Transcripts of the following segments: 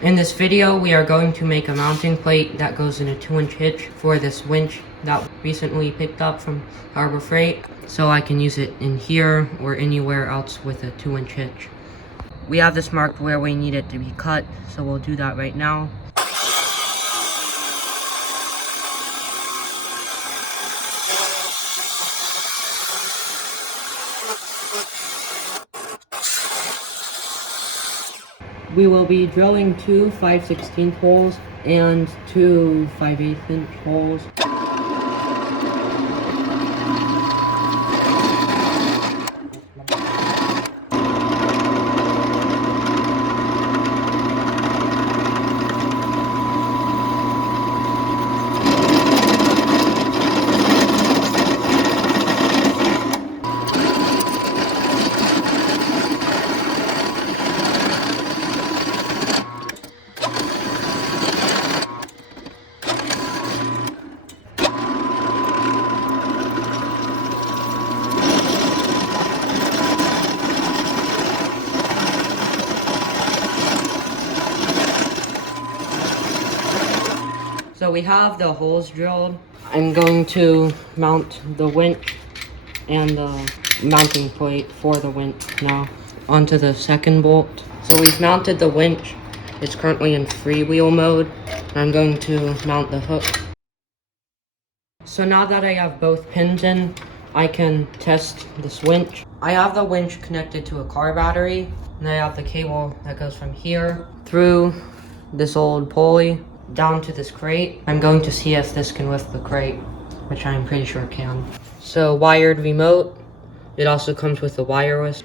In this video, we are going to make a mounting plate that goes in a 2-inch hitch for this winch that recently picked up from Harbor Freight, so I can use it in here or anywhere else with a 2-inch hitch. We have this marked where we need it to be cut, so we'll do that right now. We will be drilling 2 5/16 holes and 2 5/8" holes. So we have the holes drilled. I'm going to mount the winch and the mounting plate for the winch now onto the second bolt. So we've mounted the winch. It's currently in freewheel mode. I'm going to mount the hook. So now that I have both pins in, I can test this winch. I have the winch connected to a car battery, and I have the cable that goes from here through this old pulley down to this crate. I'm going to see if this can lift the crate, which I'm pretty sure it can. So wired remote. It also comes with a wireless.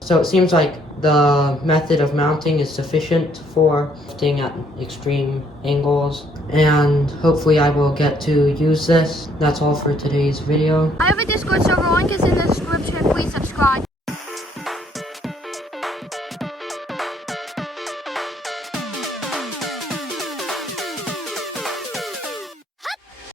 So it seems like the method of mounting is sufficient for lifting at extreme angles, and hopefully I will get to use this. That's all for today's video. I have a Discord server, link is in the description. Please subscribe.